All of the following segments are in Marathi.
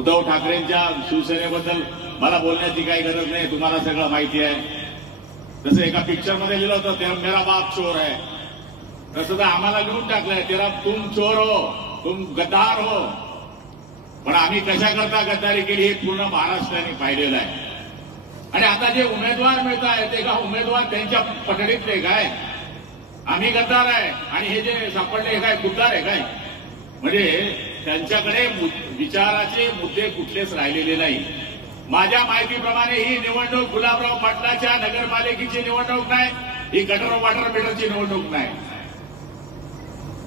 उद्धव ठाकरेंच्या शिवसेनेबद्दल मला बोलण्याची काही गरज नाही, तुम्हाला सगळं माहिती आहे. जसं एका पिक्चर मध्ये लिहिलं होतं, तेरा मेरा बाप चोर है, तसं तर आम्हाला लिहून टाकलंय, तेरा तुम चोर हो, तुम गद्दार हो. पण आम्ही कशा करता गद्दारी केली हे पूर्ण महाराष्ट्राने पाहिलेलं आहे. आणि आता जे उमेदवार मिळत आहेत ते का उमेदवार त्यांच्या पठडीतले काय, आम्ही गद्दार आहे आणि हे जे सापडले काय गुद्दार आहे काय. म्हणजे त्यांच्याकडे विचाराचे मुद्दे कुठलेच राहिलेले नाही. माझ्या माहितीप्रमाणे ही निवडणूक गुलाबराव पाटलाच्या नगरपालिकेची निवडणूक नाही, ही गटर वॉटर मीटरची निवडणूक नाही,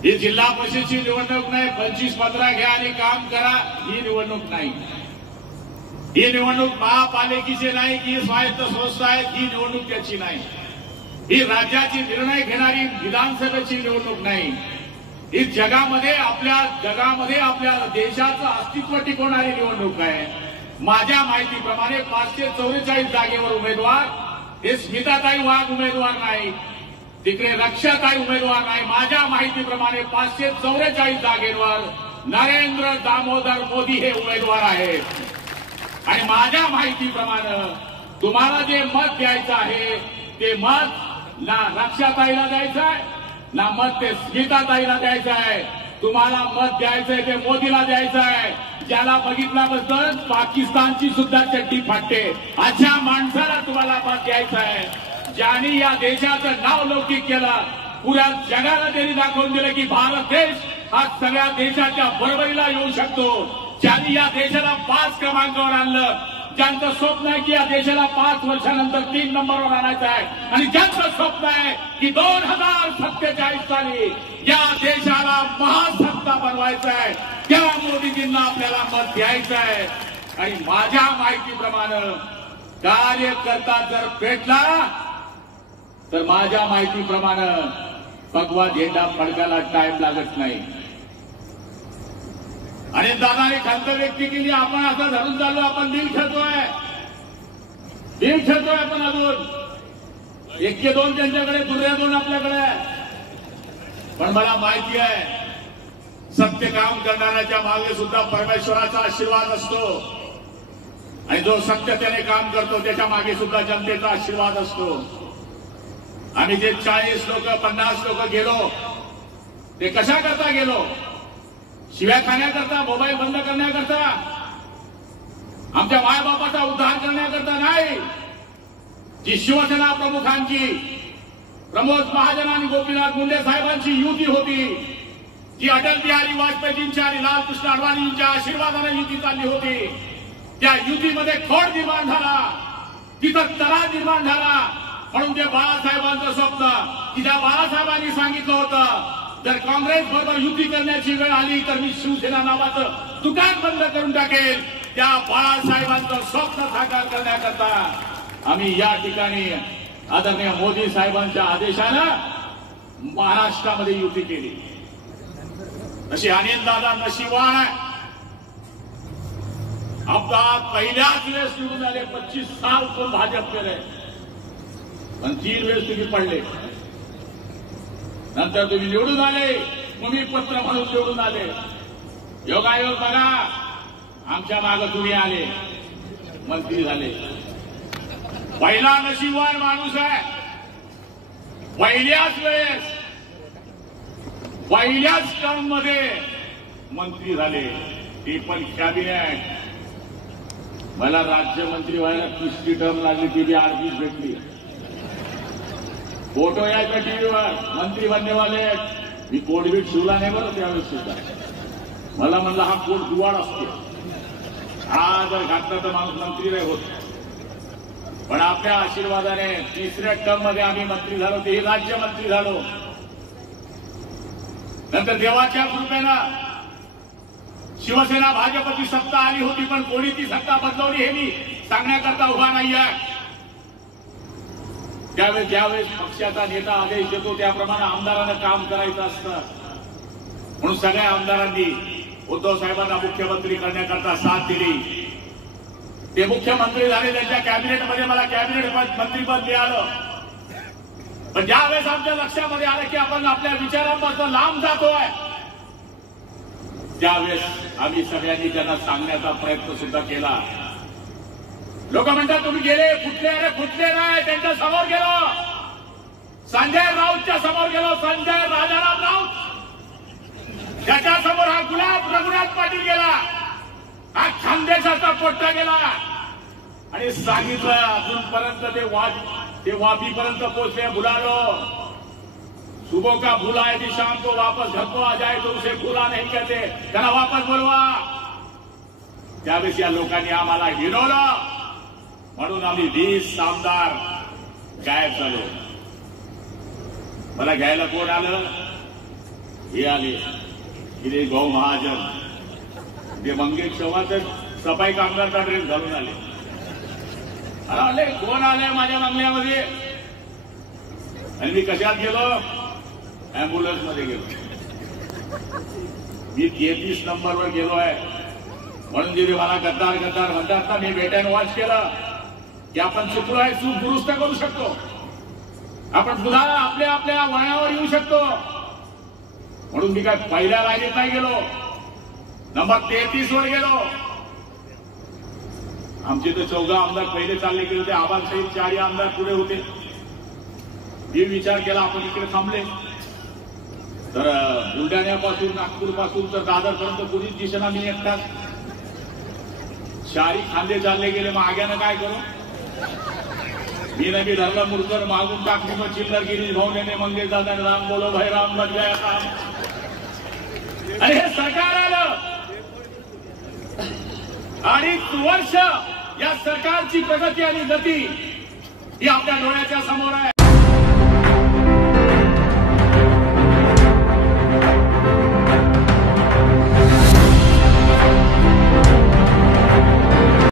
ही जिल्हा परिषदेची निवडणूक नाही, 25-15 घ्या आणि काम करा ही निवडणूक नाही. ही निवडणूक महापालिकेची नाही की स्वायत्त संस्था आहे, ही निवडणूक त्याची नाही. ही राज्याची निर्णय घेणारी विधानसभेची निवडणूक नाही. ही जगामध्ये आपल्या देशाचं अस्तित्व टिकवणारी निवडणूक आहे. माझ्या माहितीप्रमाणे 544 जागेवर उमेदवार, हे स्मिताताई वाघ उमेदवार नाही, तिकडे रक्षाताई उमेदवार नाही. माझ्या माहितीप्रमाणे 544 जागेवर नरेंद्र दामोदर मोदी हे उमेदवार आहेत. आणि माझ्या माहितीप्रमाणे तुम्हाला जे मत द्यायचं आहे ते मत ना रक्षाताईला द्यायचं आहे, ना मत ते स्मिताताईला द्यायचं आहे. तुम्हाला मत द्यायचंय ते मोदीला द्यायचं आहे, ज्याला बघितल्याबद्दल पाकिस्तानची सुद्धा चड्डी फाटते अशा माणसाला तुम्हाला मत द्यायचं आहे. ज्यांनी या देशाचं नाव लौकिक केलं, पुऱ्या जगाला त्यांनी दाखवून दिलं की भारत देश हा सगळ्या देशाच्या बरोबरीला येऊ शकतो. ज्यांनी या देशाला 5 क्रमांकावर आणलं, ज्यांचं स्वप्न आहे की या देशाला 5 वर्षानंतर 3 नंबरवर आणायचं आहे, आणि ज्यांचं स्वप्न आहे की 2047 साली या देशाला महासत्ता बनवायचं आहे, त्या मोदीजींना आपल्याला मत द्यायचं आहे. आणि माझ्या माहितीप्रमाणे कार्यकर्ता जर पेटला तर माझ्या माहितीप्रमाणे भगवा झेंडा फडकायला टाइम लागत नाही. आणि दादाने खंत व्यक्त केली, आपण असं धरून चाललो, आपण दिल खेळतोय आपण अजून 1-2 त्यांच्याकडे, दुर्या 2 आपल्याकडे. पण मला माहिती आहे सत्य काम करणाऱ्याच्या मागे सुद्धा परमेश्वराचा आशीर्वाद असतो, आणि जो सत्यतेने काम करतो त्याच्या मागे सुद्धा जनतेचा आशीर्वाद असतो. आम्ही जे 40 लोक 50 लोक गेलो ते कशा करता गेलो? शिव्या खाण्याकरता, मोबाईल बंद करण्याकरता, आमच्या मायबापाचा उद्धार करण्याकरता नाही. जी शिवसेना प्रमुखांची, प्रमोद महाजन आणि गोपीनाथ मुंडे साहेबांची युती होती, जी अटल बिहारी वाजपेयींच्या आणि लालकृष्ण अडवाणींच्या आशीर्वादाने युती चालली होती, त्या युतीमध्ये खोड निर्माण झाला, तिथं तडा निर्माण झाला. म्हणून ते बाळासाहेबांचं स्वप्न की त्या बाळासाहेबांनी सांगितलं होतं, जर काँग्रेस बरोबर युती करण्याची वेळ आली तर मी शिवसेना नावाचं दुकान बंद करून टाकेल. त्या बाळासाहेबांचं स्वप्न साकार करण्याकरता आम्ही या ठिकाणी आदरणीय मोदी साहेबांच्या आदेशानं महाराष्ट्रामध्ये युती केली. अशी अनिलदादा नशिबवान आहे. अपघात पहिल्याच वेळेस निवडून आले, 25 साल कोण भाजप केले, पण 3 वेळेस तुम्ही पडले. नंतर तुम्ही निवडून आले, भूमिपत्र म्हणून निवडून आले. योगायोग बघा, आमच्या मागे तुम्ही आले, मंत्री झाले. पहिला नशीबवान माणूस आहे. पहिल्याच वेळेस, पहिल्याच टर्म मध्ये मंत्री झाले, ते पण कॅबिनेट. मला राज्यमंत्री व्हायला 30री टर्म लागली, ती बी 38 भेटली. फोटो यायचा टीव्हीवर, मंत्री बनने वाले. मी कोडबीट शिवला नाही बरं त्यावेळेस सुद्धा. मला म्हणलं हा कोट दुवाड असतो, हा जर घातला तर माणूस मंत्री नाही होत. पण आपल्या आशीर्वादाने 3ऱ्या टर्म मध्ये आम्ही मंत्री झालो, तेही राज्यमंत्री झालो. नंतर देवाच्या कृपेनं शिवसेना भाजपची सत्ता आली होती, पण कोणी ती सत्ता बदलवली हे मी सांगण्याकरता उभा नाही आहे. ज्यावेळेस पक्षाचा नेता आदेश देतो त्याप्रमाणे आमदारांना काम करायचं असतं. म्हणून सगळ्या आमदारांनी उद्धव साहेबांना मुख्यमंत्री करण्याकरता साथ दिली. ते मुख्यमंत्री झाले, त्यांच्या कॅबिनेटमध्ये मला कॅबिनेट मंत्रीपद मिळालं. पण ज्यावेळेस आमच्या लक्षामध्ये आलं की आपण आपल्या विचारांपासून लांब जातोय, त्यावेळेस आम्ही सगळ्यांनी त्यांना सांगण्याचा प्रयत्न सुद्धा केला. लोक म्हणतात तुम्ही गेले फुटले, अरे फुटले नाही, त्यांच्या समोर गेलो, संजय राऊतच्या समोर गेलो, संजय राजाराम राऊत त्याच्या समोर हा गुलाब रघुनाथ पाटील गेला, हा खानदेशाचा पोट्टा गेला आणि सांगितलं अजूनपर्यंत ते वापीपर्यंत पोहोचले. बुलालो, सुबह का भूला है कि शाम को वापस घर को आ जाए तो उसे भूला नहीं कहते, त्यांना वापस बोलवा. त्यावेळेस या लोकांनी आम्हाला हिरवलं म्हणून आम्ही 20 आमदार गायब झालो. मला घ्यायला कोण आलं? हे आले इथे गौ महाजन, ते मंगेश चव्हाण सफाई कामगारचा ड्रेस घालून आले. आले कोण आले माझ्या बंगल्यामध्ये? आणि मी कशात गेलो? अँब्युलन्स मध्ये गेलो. मी 33 नंबरवर गेलो आहे म्हणून जिथे मला गद्दार गद्दार म्हणतात ना, मी बेट्यानं वॉच केलं की आपण चुकलो आहे, चूक दुरुस्त करू शकतो, आपण पुन्हा आपल्या आपल्या वळणावर येऊ शकतो. म्हणून मी काय पहिल्या रांगेत नाही गेलो, नंबर 33 वर गेलो. आमचे तर 14 आमदार पहिले चालले गेले होते, आबासाहेब 4 आमदार पुढे होते. मी विचार केला आपण इकडे थांबले तर बुलढाण्यापासून नागपूरपासून तर दादरपर्यंत कुणीच दिसेना, मी एकटाच. 4 खांदे चालले गेले, मग आग्यानं काय करू? मी नवी धरला मुरकर मागून टाकली, मग चिल्लर गिरीश भाऊ ने मंगेश दादा राम बोलो भाई राम बन गया काम. आणि हे सरकार आलं, 2.5 वर्ष या सरकारची प्रगती आणि गती ही आपल्या डोळ्याच्या समोर आहे.